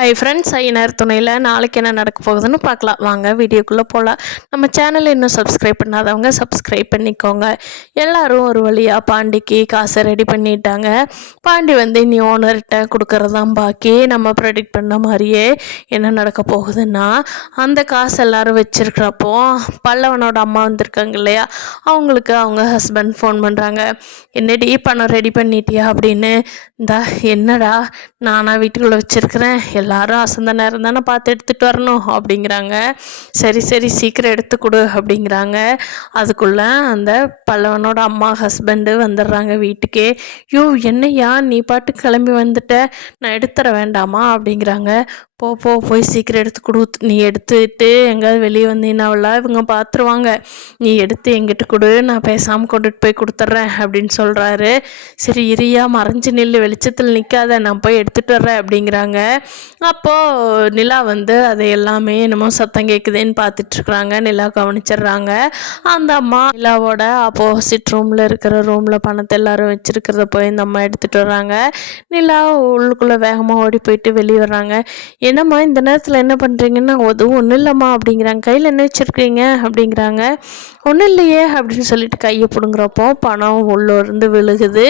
Hi friends, Ayyanar துணையில் நாளைக்கு என்ன நடக்க போகுதுன்னு பார்க்கலாம். வாங்க வீடியோக்குள்ளே போகலாம். நம்ம சேனலை இன்னும் சப்ஸ்கிரைப் பண்ணாதவங்க சப்ஸ்கிரைப் பண்ணிக்கோங்க. எல்லோரும் ஒரு வழியாக பாண்டிக்கு காசை ரெடி பண்ணிட்டாங்க. பாண்டி இனி ஓனர்கிட்ட கொடுக்கறதான் பாக்கி. நம்ம ப்ரெடிக்ட் பண்ண மாதிரியே என்ன நடக்க போகுதுன்னா, அந்த காசு எல்லோரும் வச்சுருக்கிறப்போ பல்லவனோட அம்மா வந்திருக்காங்க இல்லையா, அவங்களுக்கு அவங்க ஹஸ்பண்ட் ஃபோன் பண்ணுறாங்க. என்னடி பணம் ரெடி பண்ணிட்டியா அப்படின்னு. இந்தா என்னடா நானாக வீட்டுக்குள்ளே வச்சுருக்கிறேன், எல்லாரும் அசந்த நேரம் தானே பார்த்து எடுத்துகிட்டு வரணும் அப்படிங்கிறாங்க. சரி சரி சீக்கிரம் எடுத்து கொடு அப்படிங்கிறாங்க. அதுக்குள்ளே அந்த பல்லவனோட அம்மா ஹஸ்பண்டு வந்துடுறாங்க வீட்டுக்கே. யோ என்னையா நீ பாட்டு கிளம்பி வந்துட்ட, நான் எடுத்துற வேண்டாமா அப்படிங்கிறாங்க. போய் சீக்கிரம் எடுத்து கொடு, நீ எடுத்துட்டு எங்கேயாவது வெளியே வந்தீங்கன்னாவெல்லாம் இவங்க பார்த்துருவாங்க, நீ எடுத்து எங்கிட்ட கொடு, நான் பேசாமல் கொண்டுட்டு போய் கொடுத்துட்றேன் அப்படின்னு சொல்கிறாரு. சரி இரியா மறைஞ்சு நில்லு, வெளிச்சத்தில் நிற்காத, நான் போய் எடுத்துகிட்டு வர்றேன் அப்படிங்கிறாங்க. அப்போது நிலா அதை எல்லாமே என்னமோ சத்தம் கேட்குதுன்னு பார்த்துட்ருக்குறாங்க. நிலா கவனிச்சிடுறாங்க. அந்த அம்மா நிலாவோட ஆப்போசிட் ரூமில் இருக்கிற ரூமில் பணத்தை எல்லோரும் வச்சுருக்கிறத போய் இந்த அம்மா எடுத்துகிட்டு வர்றாங்க. நிலா உள்ளுக்குள்ளே வேகமாக ஓடி போயிட்டு வெளியே வர்றாங்க. என்னம்மா இந்த நேரத்தில் என்ன பண்ணுறீங்கன்னா, அதுவும் ஒன்றும் இல்லைம்மா அப்படிங்கிறாங்க. கையில் என்ன வச்சுருக்கீங்க அப்படிங்கிறாங்க. ஒன்றும் இல்லையே அப்படின்னு சொல்லிட்டு கையை பிடுங்குறப்போ பணம் உள்ளிருந்து விழுகுது.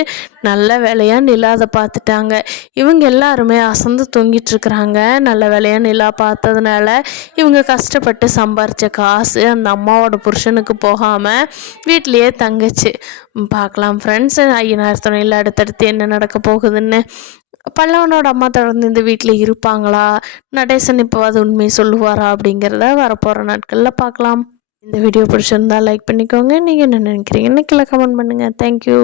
நல்ல வேலையாக நிலா அதை பார்த்துட்டாங்க. இவங்க எல்லாருமே அசந்து தூங்கிட்டுருக்குறாங்க. நல்ல வேலையாக நிலா பார்த்ததுனால இவங்க கஷ்டப்பட்டு சம்பாரித்த காசு அந்த அம்மாவோட புருஷனுக்கு போகாமல் வீட்லேயே தங்கச்சு. பார்க்கலாம் ஃப்ரெண்ட்ஸ், ஐயனார் துணையில் அடுத்தடுத்து என்ன நடக்க போகுதுன்னு. பல்லவனோட அம்மா தொடர்ந்து இந்த வீட்டில் இருப்பாங்களா, நடேசன் இப்போ அது உண்மையை சொல்லுவாரா அப்படிங்கிறத வரப்போகிற நாட்களில் பார்க்கலாம். இந்த வீடியோ பிடிச்சிருந்தா லைக் பண்ணிக்கோங்க. நீங்கள் என்ன நினைக்கிறீங்கன்னு கீழே கமெண்ட் பண்ணுங்கள். தேங்க்யூ.